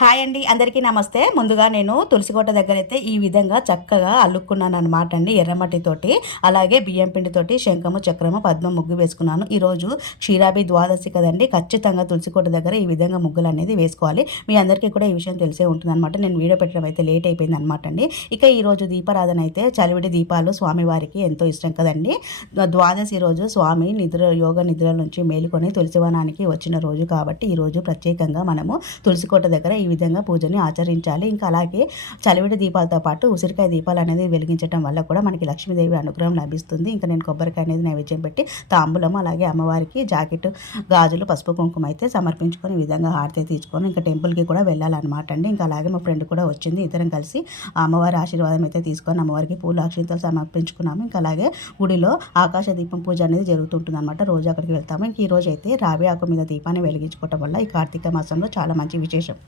Hi అండి, అందరికీ నమస్తే. ముందుగా నేను తులసికోట దగ్గర అయితే ఈ విధంగా చక్కగా అల్లుకున్నాను అనమాట అండి, ఎర్రమట్టితోటి. అలాగే బియ్యం పిండితోటి శంఖము, చక్రము, పద్మం ముగ్గు వేసుకున్నాను. ఈరోజు క్షీరాబి ద్వాదశి కదండి, ఖచ్చితంగా తులసికోట దగ్గర ఈ విధంగా ముగ్గులు అనేది వేసుకోవాలి. మీ అందరికీ కూడా ఈ విషయం తెలిసే ఉంటుంది అనమాట. నేను వీడియో పెట్టడం అయితే లేట్ అయిపోయింది అనమాట అండి. ఇక ఈరోజు దీపారాధన అయితే చలివిడి దీపాలు స్వామివారికి ఎంతో ఇష్టం కదండి. ద్వాదశి రోజు స్వామి యోగ నిద్ర నుంచి మేలుకొని తులసివనానికి వచ్చిన రోజు కాబట్టి ఈరోజు ప్రత్యేకంగా మనము తులసికోట దగ్గర ఈ విధంగా పూజని ఆచరించాలి. ఇంకా అలాగే చలివిడి దీపాలతో పాటు ఉసిరికాయ దీపాలు అనేది వెలిగించడం వల్ల కూడా మనకి లక్ష్మీదేవి అనుగ్రహం లభిస్తుంది. ఇంకా నేను కొబ్బరికాయ అనేది నైవేద్యం పెట్టి తాంబూలం, అలాగే అమ్మవారికి జాకెట్, గాజులు, పసుపు కుంకుమ అయితే సమర్పించుకొని ఈ విధంగా హారతి తీసుకొని ఇంకా టెంపుల్కి కూడా వెళ్ళాలన్నమాట అండి. ఇంకా అలాగే మా ఫ్రెండ్ కూడా వచ్చింది. ఇద్దరం కలిసి అమ్మవారి ఆశీర్వాదం అయితే తీసుకొని అమ్మవారికి పూలు అక్షింతలు సమర్పించుకున్నాము. ఇంకా అలాగే గుడిలో ఆకాశ దీపం పూజ అనేది జరుగుతుంటుంది అనమాట. రోజు అక్కడికి వెళ్తాము. ఇంక ఈ రోజు అయితే రావి ఆకు మీద దీపాన్ని వెలిగించుకోవటం వల్ల ఈ కార్తీక మాసంలో చాలా మంచి విశేషం.